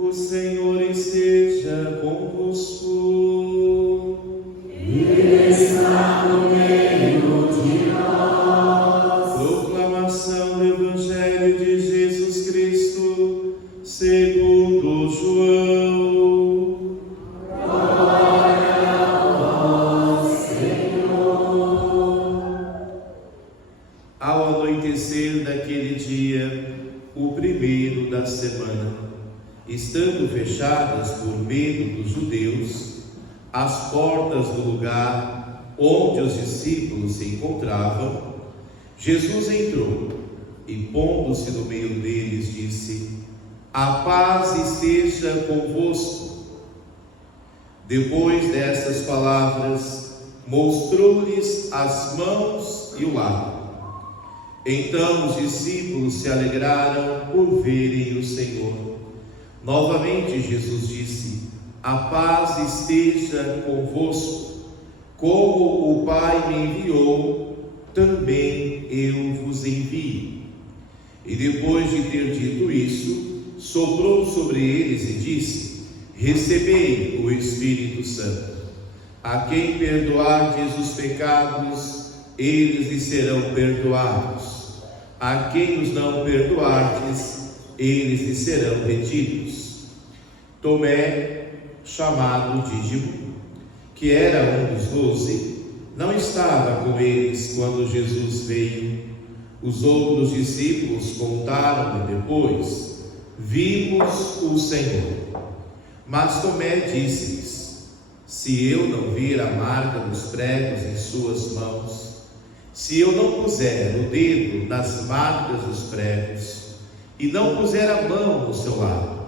O Senhor esteja convosco. Ele está no meio de nós. Proclamação do Evangelho de Jesus Cristo, segundo João. Glória a vós, Senhor. Ao anoitecer daquele dia, o primeiro da semana, estando fechadas por medo dos judeus as portas do lugar onde os discípulos se encontravam, Jesus entrou e, pondo-se no meio deles, disse: a paz esteja convosco. Depois destas palavras, mostrou-lhes as mãos e o lado. Então os discípulos se alegraram por verem o Senhor. Novamente Jesus disse: a paz esteja convosco. Como o Pai me enviou, também eu vos envio. E depois de ter dito isso, soprou sobre eles e disse: recebei o Espírito Santo. A quem perdoardes os pecados, eles lhes serão perdoados. A quem os não perdoardes, eles lhes serão retidos. Tomé, chamado Dídimo, que era um dos 12, não estava com eles quando Jesus veio. Os outros discípulos contaram-lhe depois: vimos o Senhor. Mas Tomé disse-lhes: se eu não vir a marca dos pregos em suas mãos, se eu não puser o dedo nas marcas dos pregos, e não puser a mão no seu lado,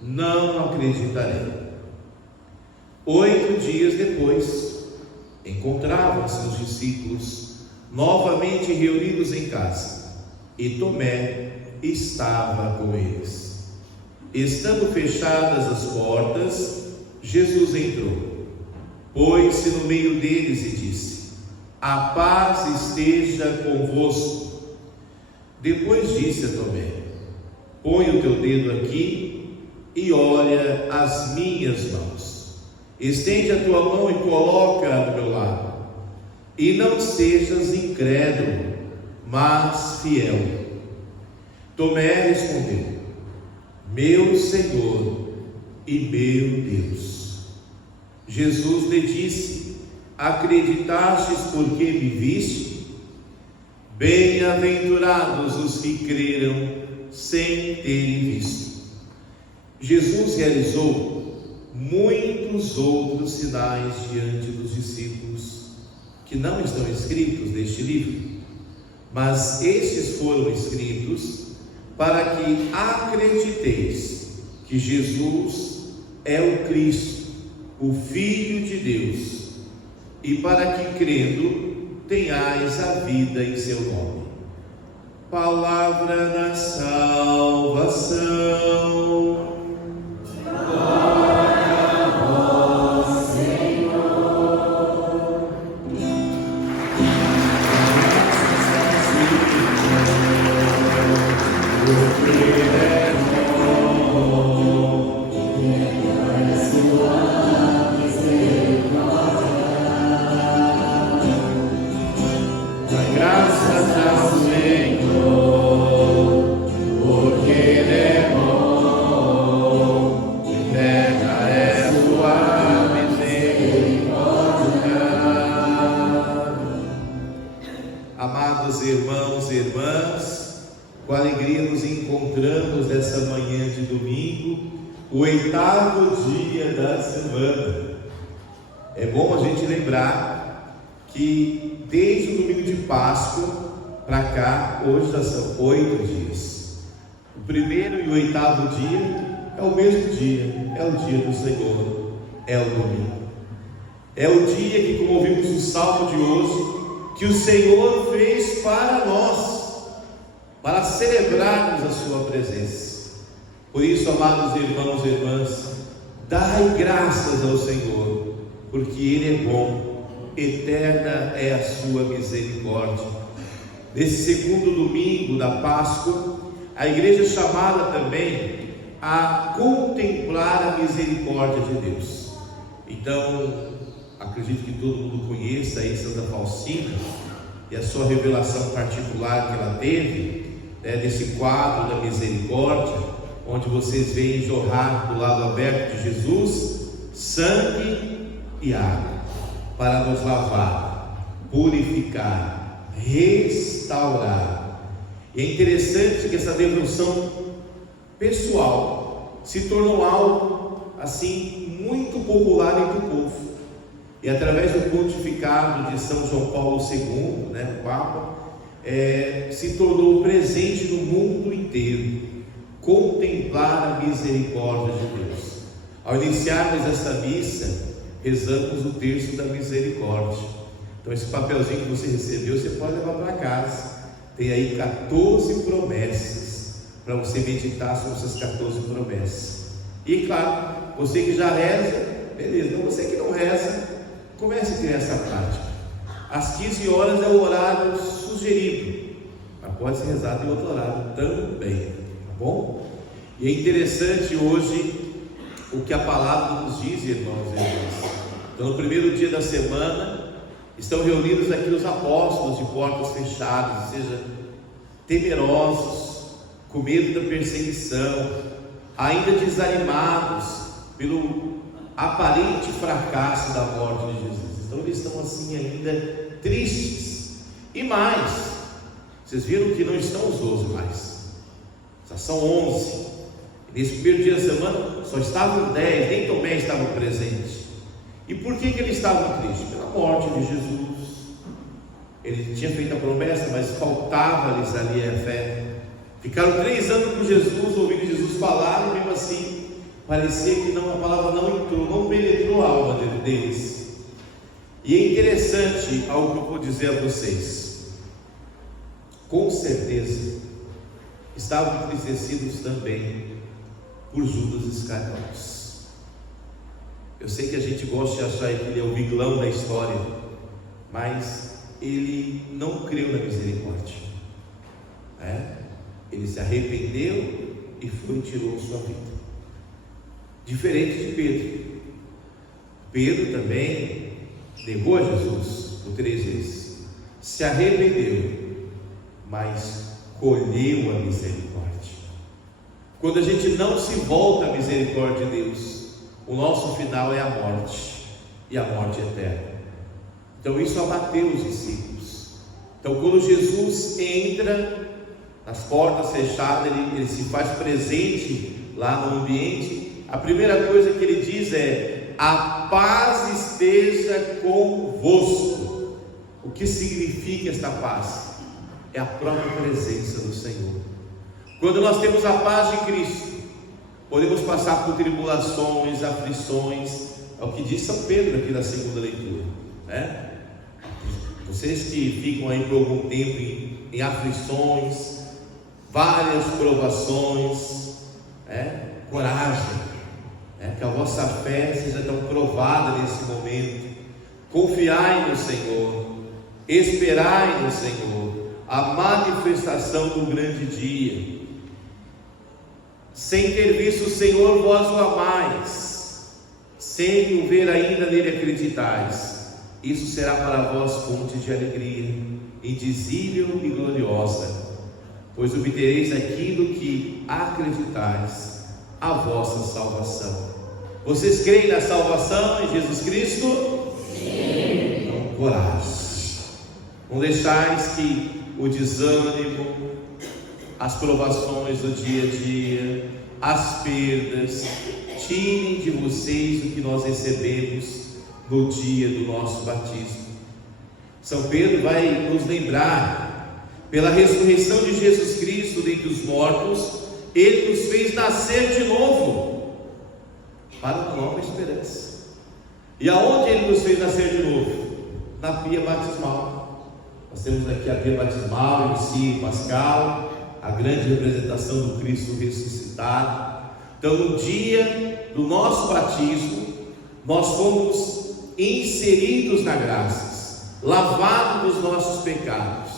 não acreditarei. 8 dias depois, encontravam-se os discípulos novamente reunidos em casa, e Tomé estava com eles. Estando fechadas as portas, Jesus entrou, pôs-se no meio deles e disse: a paz esteja convosco. Depois disse a Tomé: põe o teu dedo aqui e olha as minhas mãos. Estende a tua mão e coloca-a do meu lado. E não sejas incrédulo, mas fiel. Tomé respondeu: meu Senhor e meu Deus. Jesus lhe disse: acreditastes porque me viste? Bem-aventurados os que creram sem terem visto. Jesus realizou muitos outros sinais diante dos discípulos, que não estão escritos neste livro, mas estes foram escritos para que acrediteis que Jesus é o Cristo, o Filho de Deus, e para que, crendo, tenhais a vida em seu nome. Palavra da salvação. Amados irmãos e irmãs, com alegria nos encontramos nessa manhã de domingo, o 8º dia da semana. É bom a gente lembrar que desde o domingo de Páscoa para cá, hoje já são 8 dias. O primeiro e o 8º dia é o mesmo dia, é o dia do Senhor, é o domingo. É o dia que, como ouvimos no salmo de hoje, que o Senhor fez para nós, para celebrarmos a sua presença. Por isso, amados irmãos e irmãs, dai graças ao Senhor, porque Ele é bom, eterna é a sua misericórdia. Nesse segundo domingo da Páscoa, a igreja é chamada também a contemplar a misericórdia de Deus. Então, acredito que todo mundo conheça aí Santa Faustina e a sua revelação particular que ela teve, desse quadro da misericórdia, onde vocês veem jorrar do lado aberto de Jesus sangue e água para nos lavar, purificar, restaurar. E é interessante que essa devoção pessoal se tornou algo assim muito popular entre o povo. E através do pontificado de São João Paulo II, o Papa, se tornou presente no mundo inteiro, contemplar a misericórdia de Deus. Ao iniciarmos esta missa, rezamos o terço da misericórdia. Então esse papelzinho que você recebeu, você pode levar para casa. Tem aí 14 promessas para você meditar sobre essas 14 promessas. E claro, você que já reza, beleza. Então você que não reza, comece a criar essa prática. Às 15 horas é o horário sugerido, mas pode ser rezado em outro horário também, tá bom? E é interessante hoje o que a palavra nos diz, irmãos e irmãs. Então, no primeiro dia da semana, estão reunidos aqui os apóstolos de portas fechadas, ou seja, temerosos, com medo da perseguição, ainda desanimados pelo aparente fracasso da morte de Jesus. Então eles estão assim ainda tristes. E mais, vocês viram que não estão os 12 mais, já são 11. E nesse primeiro dia da semana só estavam 10, nem Tomé estava presente. E por que eles estavam tristes? Pela morte de Jesus. Ele tinha feito a promessa, mas faltava-lhes ali a fé. Ficaram 3 anos com Jesus, ouvindo Jesus falar, e mesmo assim parecia que a palavra não entrou, não penetrou a alma deles. E é interessante algo que eu vou dizer a vocês. Com certeza estavam entristecidos também por Judas Iscariotes. Eu sei que a gente gosta de achar que ele é o vilão da história, mas ele não creu na misericórdia. Ele se arrependeu e foi e tirou sua vida. Diferente de Pedro. Pedro também negou a Jesus por 3 vezes, se arrependeu, mas colheu a misericórdia. Quando a gente não se volta à misericórdia de Deus, o nosso final é a morte, e a morte eterna. Então isso abateu os discípulos. Então quando Jesus entra nas portas fechadas, ele se faz presente lá no ambiente, a primeira coisa que ele diz é: a paz esteja convosco. O que significa esta paz? É a própria presença do Senhor. Quando nós temos a paz de Cristo, podemos passar por tribulações, aflições. É o que diz São Pedro aqui na segunda leitura, Vocês que ficam aí por algum tempo em aflições, várias provações, coragem, que a vossa fé seja tão provada nesse momento. Confiai no Senhor, esperai no Senhor a manifestação do grande dia. Sem ter visto o Senhor, vós o amais, sem o ver ainda nele acreditais. Isso será para vós fonte de alegria, indizível e gloriosa, pois obtereis aquilo que acreditais, a vossa salvação. Vocês creem na salvação em Jesus Cristo? Sim. Então, coragem. Não deixais que o desânimo, as provações do dia a dia, as perdas, tirem de vocês o que nós recebemos no dia do nosso batismo. São Pedro vai nos lembrar, pela ressurreição de Jesus Cristo dentre os mortos, ele nos fez nascer de novo para uma nova esperança. E aonde ele nos fez nascer de novo? Na pia batismal. Nós temos aqui a pia batismal, em si, pascal, a grande representação do Cristo ressuscitado. Então, no dia do nosso batismo, nós fomos inseridos na graça, lavados dos nossos pecados.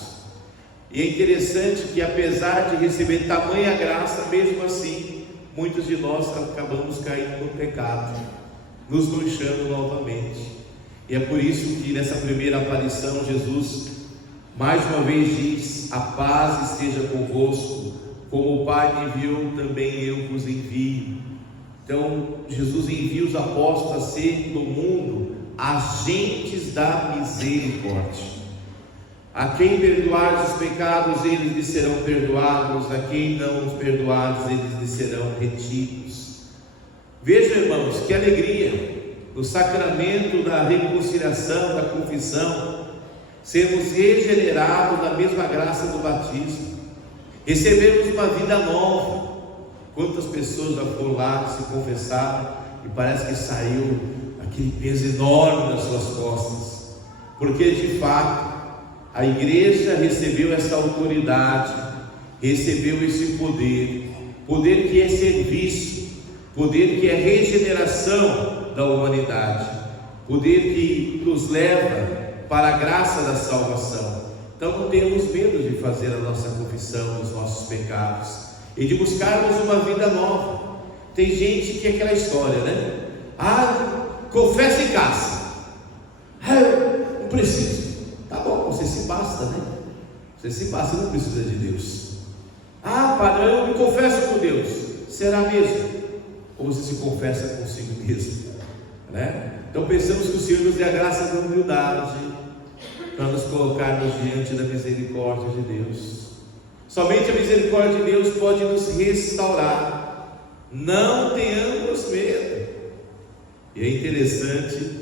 E é interessante que, apesar de receber tamanha graça, mesmo assim, muitos de nós acabamos caindo no pecado, nos manchando novamente. E é por isso que nessa primeira aparição Jesus mais uma vez diz: a paz esteja convosco, como o Pai me enviou, também eu vos envio. Então Jesus envia os apóstolos a ser no mundo agentes da misericórdia. A quem perdoares os pecados, eles lhes serão perdoados; a quem não os perdoares, eles lhes serão retidos. Vejam, irmãos, que alegria no sacramento da reconciliação, da confissão, sermos regenerados na mesma graça do batismo, recebemos uma vida nova. Quantas pessoas já foram lá, se confessaram e parece que saiu aquele peso enorme nas suas costas, porque de fato a igreja recebeu essa autoridade, recebeu esse poder, poder que é serviço, poder que é regeneração da humanidade, poder que nos leva para a graça da salvação. Então não temos medo de fazer a nossa confissão dos nossos pecados e de buscarmos uma vida nova. Tem gente que é aquela história, né? Confessa em casa. Não preciso. Tá bom, você se basta, né? Você se basta, não precisa de Deus. Padre, eu me confesso com Deus. Será mesmo? Ou você se confessa consigo mesmo, né? Então pensamos que o Senhor nos dê a graça da humildade para nos colocarmos diante da misericórdia de Deus. Somente a misericórdia de Deus pode nos restaurar. Não tenhamos medo. E é interessante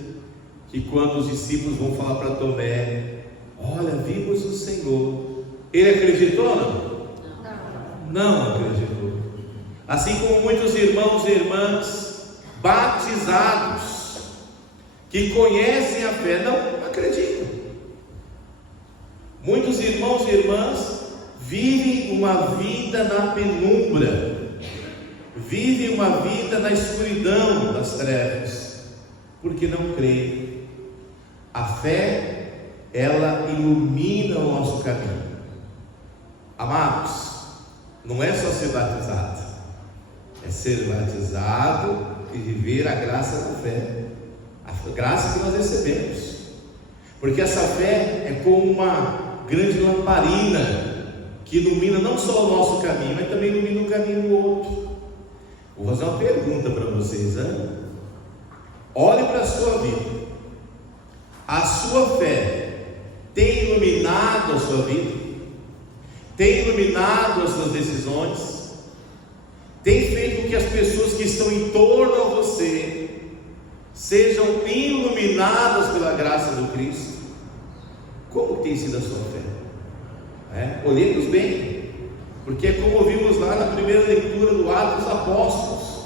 que quando os discípulos vão falar para Tomé: olha, vimos o Senhor, ele acreditou ou não? Não acreditou. Assim como muitos irmãos e irmãs batizados que conhecem a fé não acreditam. Muitos irmãos e irmãs vivem uma vida na penumbra, vivem uma vida na escuridão das trevas, porque não creem. A fé, ela ilumina o nosso caminho. Amados, não é só ser batizado, é ser batizado e viver a graça da fé, a graça que nós recebemos, porque essa fé é como uma grande lamparina que ilumina não só o nosso caminho, mas também ilumina o caminho do outro. Vou fazer uma pergunta para vocês, hein? Olhe para a sua vida. A sua fé tem iluminado a sua vida? Tem iluminado as suas decisões? Tem feito com que as pessoas que estão em torno a você sejam iluminadas pela graça do Cristo? Como tem sido a sua fé? Olhemos bem, porque é como vimos lá na primeira leitura do Atos dos Apóstolos,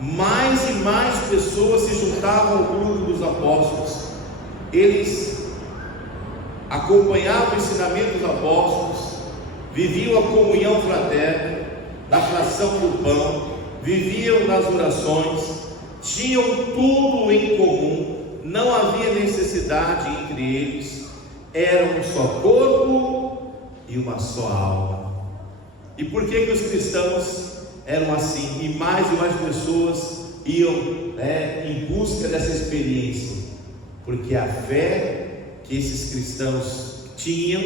mais e mais pessoas se juntavam ao grupo dos apóstolos. Eles acompanhavam o ensinamento dos apóstolos, viviam a comunhão fraterna, da fração do pão, viviam nas orações, tinham tudo em comum, não havia necessidade entre eles, eram um só corpo e uma só alma. E por que os cristãos eram assim? E mais pessoas iam em busca dessa experiência, porque a fé que esses cristãos tinham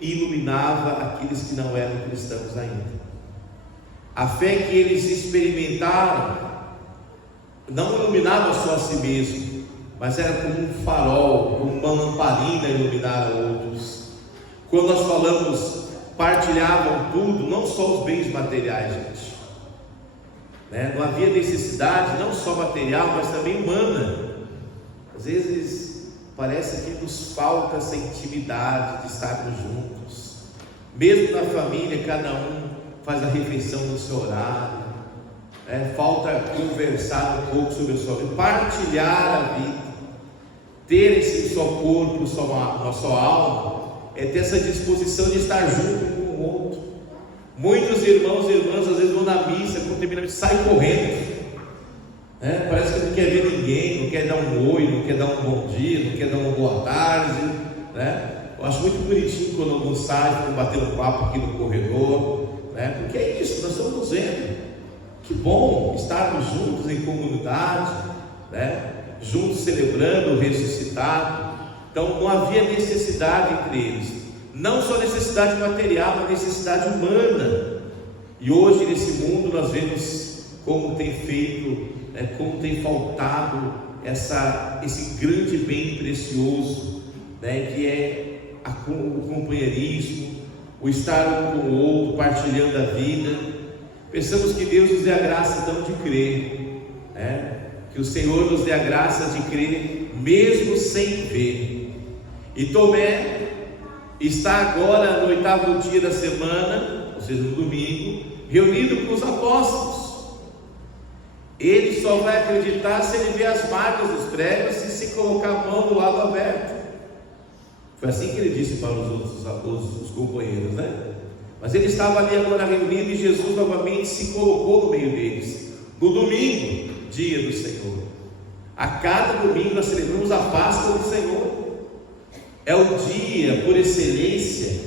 iluminava aqueles que não eram cristãos ainda. A fé que eles experimentaram não iluminava só a si mesmo, mas era como um farol, como uma lamparina iluminar a outros. Quando nós falamos partilhavam tudo, não só os bens materiais, gente, não havia necessidade não só material, mas também humana. Às vezes parece que nos falta essa intimidade de estarmos juntos, mesmo na família, cada um faz a refeição no seu horário, falta conversar um pouco sobre a sua vida, partilhar a vida, ter esse só corpo, uma só alma, é ter essa disposição de estar junto um com o outro. Muitos irmãos e irmãs às vezes vão na missa, quando termina a missa, saem correndo, parece que não quer ver ninguém, não quer dar um oi, não quer dar um bom dia, não quer dar uma boa tarde, Eu acho muito bonitinho quando alguns saem, ficam batendo papo aqui no corredor, porque é isso, nós estamos vendo que Que bom estarmos juntos em comunidade, né? Juntos celebrando o ressuscitado. Então não havia necessidade entre eles, não só necessidade material, mas necessidade humana. E hoje nesse mundo nós vemos como tem feito, como tem faltado esse grande bem precioso, que é o companheirismo, o estar um com o outro, partilhando a vida. Pensamos que Deus nos dê a graça então de crer, que o Senhor nos dê a graça de crer mesmo sem ver. E Tomé está agora no 8º dia da semana, ou seja, no domingo, reunido com os apóstolos. Ele só vai acreditar se ele ver as marcas dos pregos e se colocar a mão do lado aberto. Foi assim que ele disse para os companheiros, Mas ele estava ali agora reunido e Jesus novamente se colocou no meio deles. No domingo, dia do Senhor. A cada domingo nós celebramos a Páscoa do Senhor. É o dia por excelência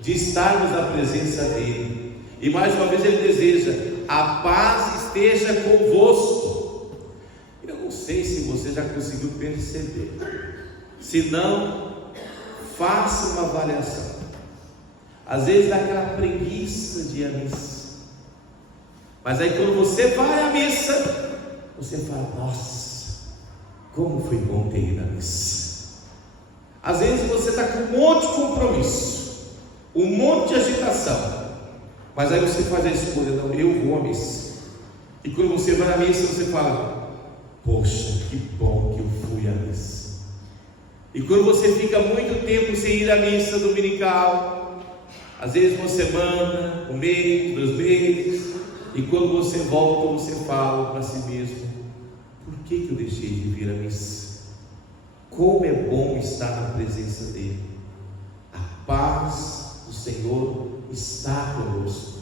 de estarmos na presença dele. E mais uma vez ele deseja: a paz esteja convosco. Eu não sei se você já conseguiu perceber. Se não, faça uma avaliação. Às vezes dá aquela preguiça de ir à missa, mas aí quando você vai à missa, você fala: nossa, como foi bom ter ido à missa. Às vezes você está com um monte de compromisso, um monte de agitação, mas aí você faz a escolha: não, eu vou à missa. E quando você vai à missa, você fala: poxa, que bom que eu fui à missa. E quando você fica muito tempo sem ir à missa dominical, às vezes uma semana, um mês, 2 meses, e quando você volta, você fala para si mesmo: por que eu deixei de vir à missa? Como é bom estar na presença dele. A paz do Senhor está conosco.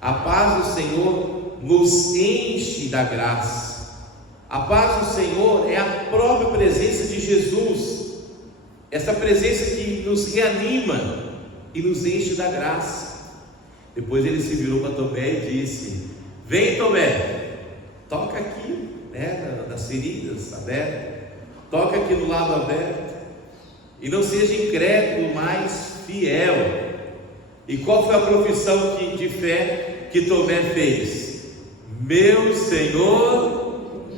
A paz do Senhor nos enche da graça. A paz do Senhor é a própria presença de Jesus, essa presença que nos reanima e nos enche da graça. Depois ele se virou para Tomé e disse: vem, Tomé, toca aqui, nas feridas abertas, toca aqui no lado aberto, e não seja incrédulo, mas fiel. E qual foi a profissão de fé que Tomé fez? Meu Senhor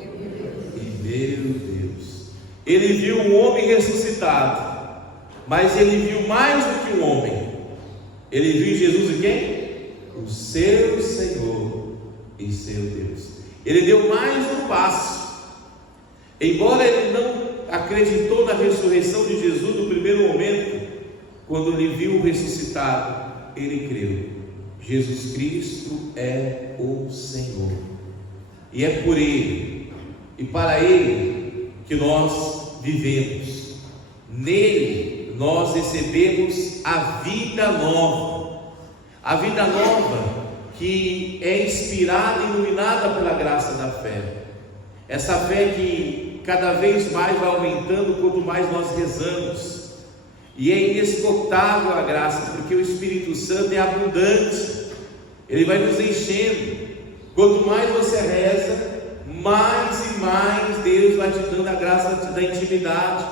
e meu Deus. Ele viu um homem ressuscitado, mas ele viu mais do que um homem. Ele viu em Jesus o quê? O seu Senhor e seu Deus. Ele deu mais um passo. Embora ele não acreditou na ressurreição de Jesus no primeiro momento, quando ele viu o ressuscitado, ele creu: Jesus Cristo é o Senhor, e é por ele e para ele que nós vivemos. Nele nós recebemos a vida nova, que é inspirada e iluminada pela graça da fé. Essa fé que cada vez mais vai aumentando quanto mais nós rezamos. E é inesgotável a graça, porque o Espírito Santo é abundante, ele vai nos enchendo. Quanto mais você reza, mais e mais Deus vai te dando a graça da intimidade.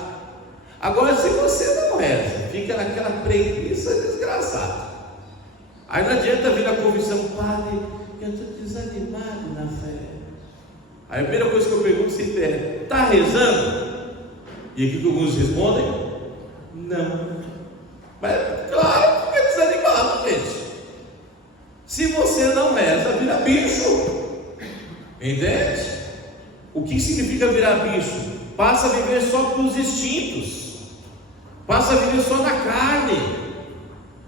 Agora, se você não reza, fica naquela preguiça desgraçada. Aí não adianta vir na confissão: padre, eu estou desanimado na fé. Aí a primeira coisa que eu pergunto sempre é: está rezando? E aqui que alguns respondem: não. Mas claro que fica desanimado, gente. Se você não reza, vira bicho. Entende? O que significa virar bicho? Passa a viver só pelos instintos, passa a viver só na carne,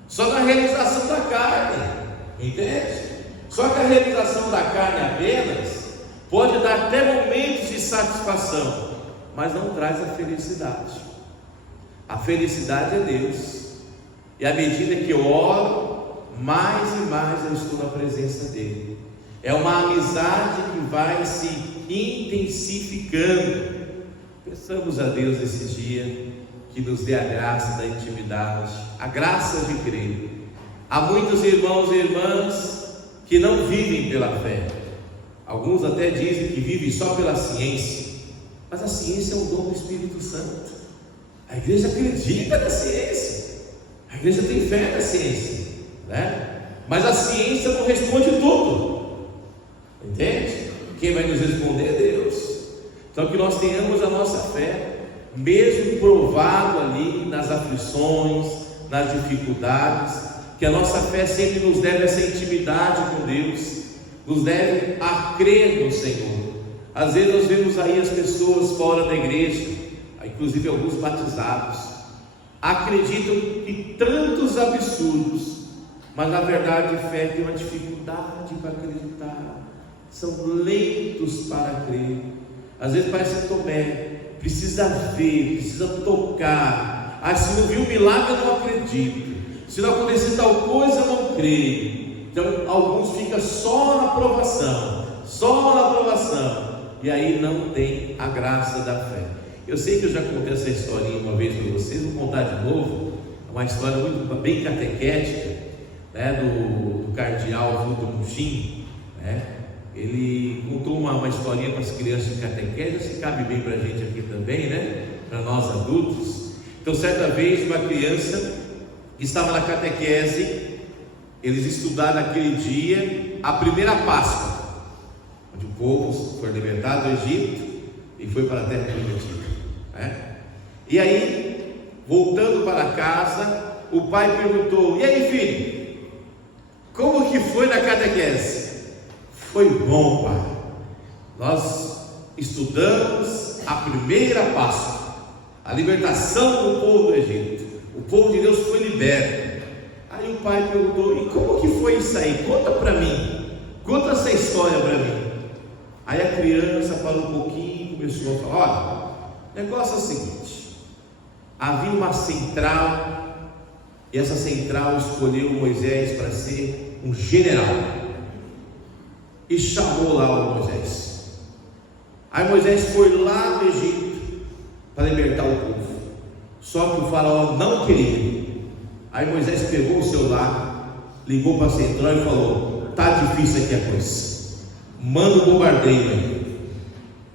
só na realização da carne. Entende? Só que a realização da carne apenas pode dar até momentos de satisfação, mas não traz a felicidade. A felicidade é Deus. E à medida que eu oro, mais e mais eu estou na presença dele. É uma amizade que vai se intensificando. Peçamos a Deus nesse dia que nos dê a graça da intimidade, a graça de crer. Há muitos irmãos e irmãs que não vivem pela fé, Alguns até dizem que vivem só pela ciência, mas a ciência é um dom do Espírito Santo. A igreja acredita na ciência, a igreja tem fé na ciência, né? Mas a ciência não responde tudo, entende? Quem vai nos responder é Deus. Então que nós tenhamos a nossa fé, mesmo provado ali nas aflições, nas dificuldades, que a nossa fé sempre nos leve a essa intimidade com Deus, nos leve a crer no Senhor. Às vezes nós vemos aí as pessoas fora da igreja, inclusive alguns batizados, acreditam em tantos absurdos, mas na verdade a fé tem uma dificuldade para acreditar, são lentos para crer. Às vezes parece Tomé, precisa ver, precisa tocar. Se não viu o milagre, eu não acredito. Se não acontecer tal coisa, eu não creio. Então alguns ficam só na aprovação, e aí não tem a graça da fé. Eu sei que eu já contei essa historinha uma vez para vocês, vou contar de novo. É uma história bem catequética, né, do cardeal Vulto Muxim, né? Ele contou uma historinha para as crianças de catequese, que cabe bem para a gente aqui também, né? Para nós adultos. Então, certa vez, uma criança estava na catequese, eles estudaram naquele dia a primeira Páscoa, onde o povo foi libertado do Egito e foi para a terra prometida, né? E aí, voltando para casa, o pai perguntou: e aí, filho, como que foi na catequese? Foi bom, pai. Nós estudamos a primeira Páscoa, a libertação do povo do Egito. O povo de Deus foi liberto. Aí o pai perguntou: e como que foi isso aí? Conta para mim, conta essa história para mim. Aí a criança falou um pouquinho e começou a falar: olha, o negócio é o seguinte, havia uma central, e essa central escolheu Moisés para ser um general, e chamou lá o Moisés. Aí Moisés foi lá no Egito para libertar o povo, só que o faraó não queria. Aí Moisés pegou o celular, ligou para a central e falou: tá difícil aqui a coisa, manda o bombardeio aí.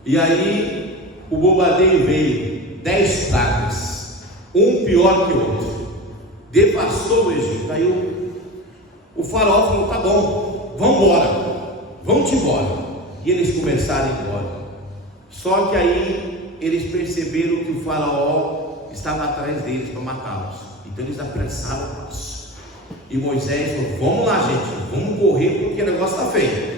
E aí o bombardeio veio, 10 pragas, um pior que o outro, devastou o Egito. Aí o faraó falou: tá bom, vamos embora, vamos embora. E eles começaram a ir embora. Só que aí eles perceberam que o faraó estava atrás deles para matá-los. Então eles apressaram o passo. E Moisés falou: vamos lá, gente, vamos correr porque o negócio está feio.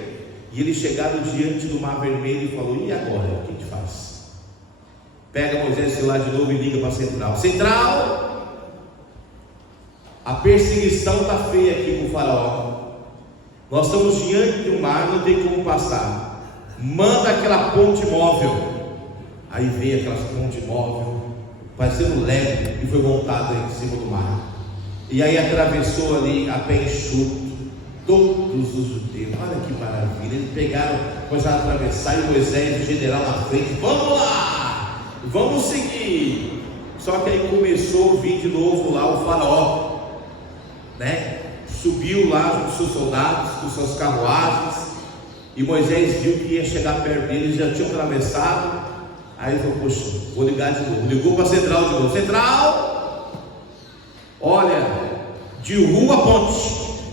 E eles chegaram diante do Mar Vermelho e falou: e agora? O que a gente faz? Pega Moisés o celular de novo e liga para a central: central, a perseguição está feia aqui com o faraó. Nós estamos diante do mar, não tem como passar. Manda aquela ponte móvel. Aí veio aquela ponte móvel, parecendo leve, e foi montada em cima do mar. E aí atravessou ali a pé enxuto todos os judeus. Olha que maravilha. Eles pegaram, começaram a atravessar, e Moisés, o general na frente: vamos lá, vamos seguir. Só que aí começou a vir de novo lá o faraó, né? Subiu lá com seus soldados, com suas carruagens, e Moisés viu que ia chegar perto deles, já tinham atravessado. Aí ele falou: poxa, vou ligar de novo. Ligou para a central de novo: central, olha, derruba a ponte,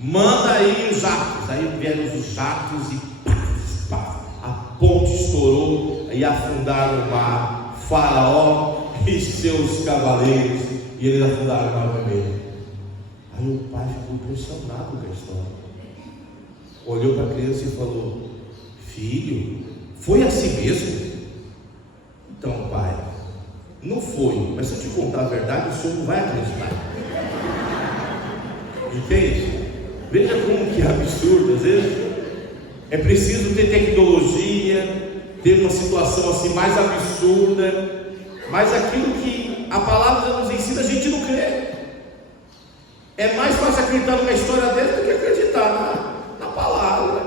manda aí os jatos. Aí vieram os jatos e a ponte estourou e afundaram o mar. Faraó e seus cavaleiros, e eles afundaram o Mar Vermelho. Aí o pai ficou impressionado com a história, olhou para a criança e falou: filho, foi assim mesmo? Então, pai, não foi, mas se eu te contar a verdade, o senhor não vai acreditar. Entende? Veja como que é absurdo. Às vezes é preciso ter tecnologia, ter uma situação assim mais absurda, mas aquilo que a palavra nos ensina, a gente não crê. É mais fácil acreditar numa história dessa do que acreditar na palavra,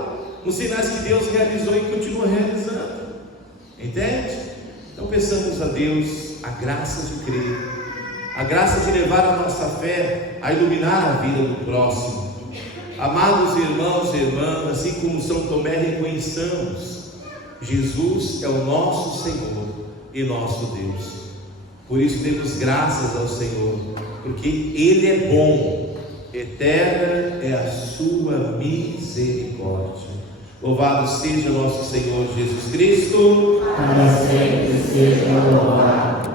nos sinais que Deus realizou e continua realizando. Entende? Então peçamos a Deus a graça de crer, a graça de levar a nossa fé a iluminar a vida do próximo, Amados irmãos e irmãs, assim como São Tomé, reconheçamos: Jesus é o nosso Senhor e nosso Deus. Por isso temos graças ao Senhor, porque Ele é bom, eterna é a sua misericórdia. Louvado seja nosso Senhor Jesus Cristo. Para sempre seja louvado.